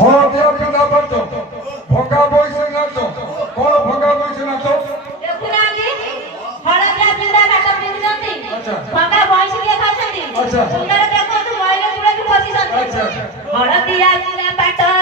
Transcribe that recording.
হলদিয়া পিন্ধা পারছ ভঙ্গা বইছে নাচ কোন ভঙ্গা বইছে নাচ দেখুনাহাନ୍ତି হলদিয়া পিন্ধা ପାଟ ପିନ୍ଧିଛନ୍ତି আচ্ছা ଭଙ୍ଗା ବଇଁଶୀ କିଏ ଖାଉଛନ୍ତି ଆଚ୍ଛା ସୁନ୍ଦର ଦେଖନ୍ତୁ ମହିଳା ତୁଳା ବି ବସିଛନ୍ତି ଆଚ୍ଛା ହଳଦିଆ ପିନ୍ଧା ପାଟ